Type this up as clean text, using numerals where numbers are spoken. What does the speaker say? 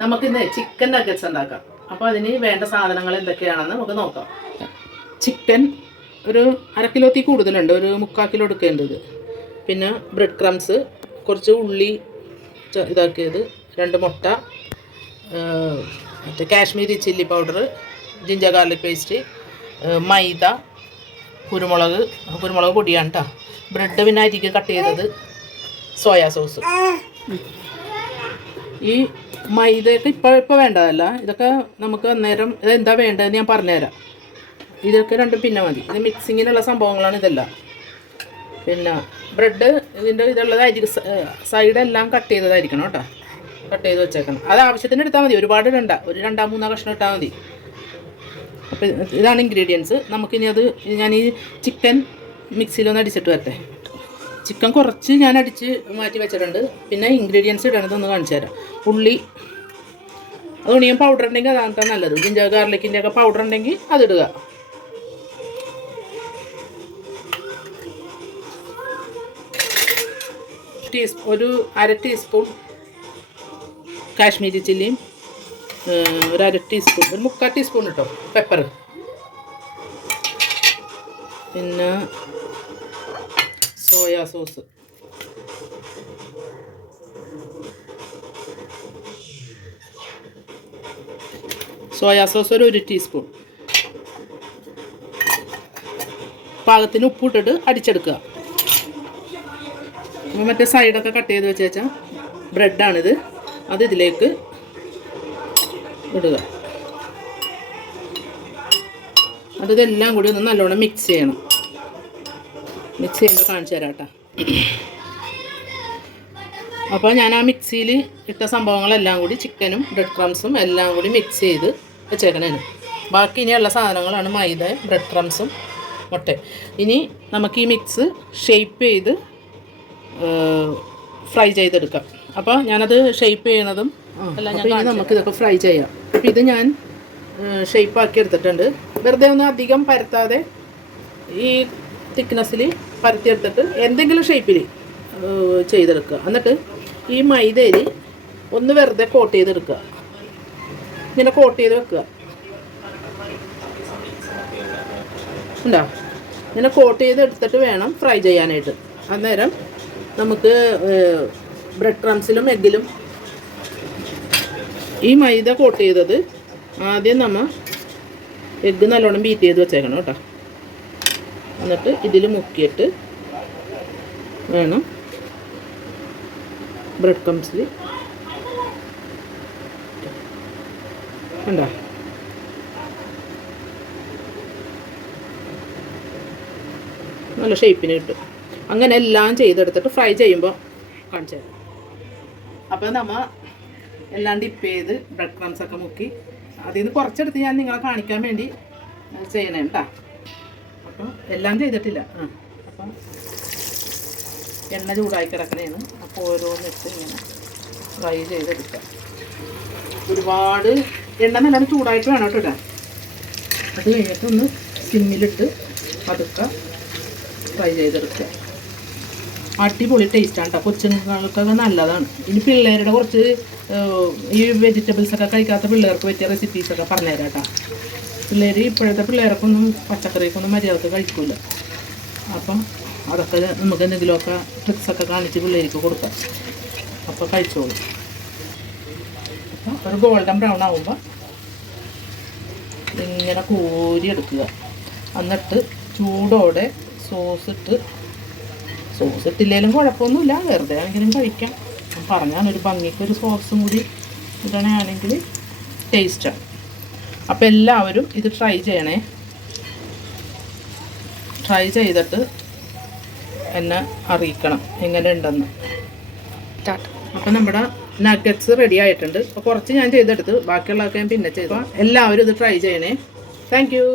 നമുക്കിന്ന് chicken nuggets ഉണ്ടാക്കാം. അപ്പോൾ അതിന് വേണ്ട സാധനങ്ങൾ എന്തൊക്കെയാണെന്ന് നമുക്ക് നോക്കാം. ചിക്കൻ ഒരു 1/2 കിലോത്തിൽ കൂടുതലുണ്ട്, ഒരു 3/4 കിലോ എടുക്കേണ്ടത്. പിന്നെ ബ്രെഡ് ക്രംസ്, കുറച്ച് ഉള്ളി ഇതാക്കിയത്, 2 മുട്ട, മറ്റേ Kashmiri chilli powder, ginger garlic paste, maida, കുരുമുളക് പൊടിയാണ് കേട്ടോ, ബ്രെഡ് പിന്നെ അരിക്ക് കട്ട് ചെയ്തത്, സോയാ സോസ്. ഈ മൈദയൊക്കെ ഇപ്പോൾ വേണ്ടതല്ല, ഇതൊക്കെ നമുക്ക് അന്നേരം ഇതെന്താ വേണ്ടതെന്ന് ഞാൻ പറഞ്ഞുതരാം. ഇതൊക്കെ രണ്ടും പിന്നെ മതി. ഇത് മിക്സിങ്ങിനുള്ള സംഭവങ്ങളാണ് ഇതെല്ലാം. പിന്നെ ബ്രെഡ് ഇതുള്ളത് സൈഡെല്ലാം കട്ട് ചെയ്തതായിരിക്കണം കേട്ടോ, കട്ട് ചെയ്ത് വെച്ചേക്കണം. അത് ആവശ്യത്തിന് എടുത്താൽ മതി, ഒരുപാട് ഇടണ്ട, ഒരു 2-3 കഷ്ണം ഇട്ടാൽ മതി. അപ്പോൾ ഇതാണ് ഇൻഗ്രീഡിയൻസ്. നമുക്കിനി ഞാൻ ഈ ചിക്കൻ മിക്സിയിലൊന്ന് അടിച്ചിട്ട് വരട്ടെ. ചിക്കൻ കുറച്ച് ഞാൻ അടിച്ച് മാറ്റി വെച്ചിട്ടുണ്ട്. പിന്നെ ഇൻഗ്രീഡിയൻസ് ഇടണതൊന്ന് കാണിച്ചു തരാം. ഉള്ളി, അത് ഒണിയൻ പൗഡർ ഉണ്ടെങ്കിൽ അതാണ് നല്ലത്. ജിഞ്ചർ ഗാർലിക്കിൻ്റെ ഒക്കെ പൗഡർ ഉണ്ടെങ്കിൽ അതിടുക. ഒരു 1/2 ടീസ്പൂൺ കാശ്മീരി ചില്ലിയും, ഒരു 1/2 ടീസ്പൂൺ, ഒരു 3/4 ടീസ്പൂൺ കേട്ടോ പെപ്പർ. പിന്നെ സോയാ സോസ്, ഒരു 1 ടീസ്പൂൺ. പാകത്തിന് ഉപ്പിട്ടിട്ട് അടിച്ചെടുക്കുക. മറ്റേ സൈഡൊക്കെ കട്ട് ചെയ്ത് വെച്ചാൽ ബ്രെഡാണിത്, അത് ഇതിലേക്ക് ഇടുക. അതിതെല്ലാം കൂടി ഒന്ന് നല്ലോണം മിക്സ് ചെയ്യണം. മിക്സ് ചെയ്യുമ്പോൾ കാണിച്ചു തരാം കേട്ടോ. അപ്പോൾ ഞാൻ ആ മിക്സിയിൽ ഇട്ട സംഭവങ്ങളെല്ലാം കൂടി, ചിക്കനും ബ്രെഡ് ക്രംസും എല്ലാം കൂടി മിക്സ് ചെയ്ത് വെച്ചേക്കണേന്. ബാക്കി ഇനിയുള്ള സാധനങ്ങളാണ് മൈദ, ബ്രെഡ് ക്രംസും, മുട്ട. ഇനി നമുക്ക് ഈ മിക്സ് ഷേപ്പ് ചെയ്ത് ഫ്രൈ ചെയ്തെടുക്കാം. അപ്പോൾ ഞാനത് ഷേപ്പ് ചെയ്യണതും എല്ലാം നമുക്കിതൊക്കെ ഫ്രൈ ചെയ്യാം. അപ്പോൾ ഇത് ഞാൻ ഷേപ്പാക്കി എടുത്തിട്ടുണ്ട്. വെറുതെ ഒന്നും അധികം പരത്താതെ ഈ തിക്നെസ്സിൽ പരത്തിയെടുത്തിട്ട് എന്തെങ്കിലും ഷേപ്പിൽ ചെയ്തെടുക്കുക. എന്നിട്ട് ഈ മൈദയിൽ ഒന്ന് വെറുതെ കോട്ട് ചെയ്തെടുക്കുക. ഇങ്ങനെ കോട്ട് ചെയ്ത് വെക്കുക. ഉണ്ടോ? ഇങ്ങനെ കോട്ട് ചെയ്തെടുത്തിട്ട് വേണം ഫ്രൈ ചെയ്യാനായിട്ട്. അന്നേരം നമുക്ക് ബ്രെഡ് ക്രംസിലും എഗ്ഗിലും ഈ മൈദ കോട്ട് ചെയ്തത് ആദ്യം നമ്മൾ എഗ്ഗ് നല്ലോണം ബീറ്റ് ചെയ്ത് വെച്ചേക്കണം കേട്ടോ. എന്നിട്ട് ഇതിൽ മുക്കിയിട്ട് വേണം ബ്രെഡ് ക്രംസിൽ, കണ്ടോ, നല്ല ഷേപ്പിന് കിട്ടും. അങ്ങനെ എല്ലാം ചെയ്തെടുത്തിട്ട് ഫ്രൈ ചെയ്യുമ്പോൾ കാണിച്ചു തരാം. അപ്പോൾ നമ്മൾ എല്ലാം ഡിപ്പ് ചെയ്ത് ബ്രെഡ് ക്രംസൊക്കെ മുക്കി അതിൽ നിന്ന് കുറച്ചെടുത്ത് ഞാൻ നിങ്ങളെ കാണിക്കാൻ വേണ്ടി ചെയ്യണേ കേട്ടോ. അപ്പം എല്ലാം ചെയ്തിട്ടില്ല. അപ്പം എണ്ണ ചൂടായി കിടക്കണേന്ന്. അപ്പോൾ ഓരോന്നിട്ട് ഇങ്ങനെ ഫ്രൈ ചെയ്തെടുക്കാം. ഒരുപാട് എണ്ണ നല്ലോണം ചൂടായിട്ട് വേണം കേട്ടോ ഇടാൻ. അത് കഴിഞ്ഞിട്ട് ഒന്ന് സിമ്മിലിട്ട് പതുക്കെ ഫ്രൈ ചെയ്തെടുക്കുക. അടിപൊളി ടേസ്റ്റാണ് കേട്ടോ. കൊച്ചുങ്ങൾക്കൊക്കെ നല്ലതാണ്. ഇനി പിള്ളേരുടെ കുറച്ച് ഈ വെജിറ്റബിൾസൊക്കെ കഴിക്കാത്ത പിള്ളേർക്ക് പറ്റിയ റെസിപ്പീസൊക്കെ പറഞ്ഞുതരാം കേട്ടോ. ഇപ്പോഴത്തെ പിള്ളേർക്കൊന്നും പച്ചക്കറിക്കൊന്നും മര്യാദക്ക് കഴിക്കില്ല. അപ്പം അതൊക്കെ നമുക്ക് എന്തെങ്കിലുമൊക്കെ ട്രിക്സൊക്കെ കാണിച്ച് പിള്ളേർക്ക് കൊടുക്കാം. അപ്പോൾ കഴിച്ചോളൂ. അപ്പം ഒരു ഗോൾഡൻ ബ്രൗൺ ആകുമ്പോൾ ഇങ്ങനെ കോരിയെടുക്കുക. എന്നിട്ട് ചൂടോടെ സോസ് ഇട്ടില്ലെങ്കിലും കുഴപ്പമൊന്നുമില്ല, വെറുതെ ആണെങ്കിലും കഴിക്കാം. പറഞ്ഞാൽ ഒരു ഭംഗിക്ക് ഒരു സോസും കൂടി ഇടണമെങ്കിൽ ടേസ്റ്റാണ്. അപ്പോൾ എല്ലാവരും ഇത് ട്രൈ ചെയ്യണേ. ട്രൈ ചെയ്തിട്ട് എന്നെ അറിയിക്കണം എങ്ങനെ ഉണ്ടെന്ന്. അപ്പോൾ നമ്മുടെ നഗറ്റ്സ് റെഡി ആയിട്ടുണ്ട്. അപ്പോൾ കുറച്ച് ഞാൻ ചെയ്തെടുത്ത് ബാക്കിയുള്ളതൊക്കെ ഞാൻ പിന്നെ ചെയ്തു. എല്ലാവരും ഇത് ട്രൈ ചെയ്യണേ. Thank you.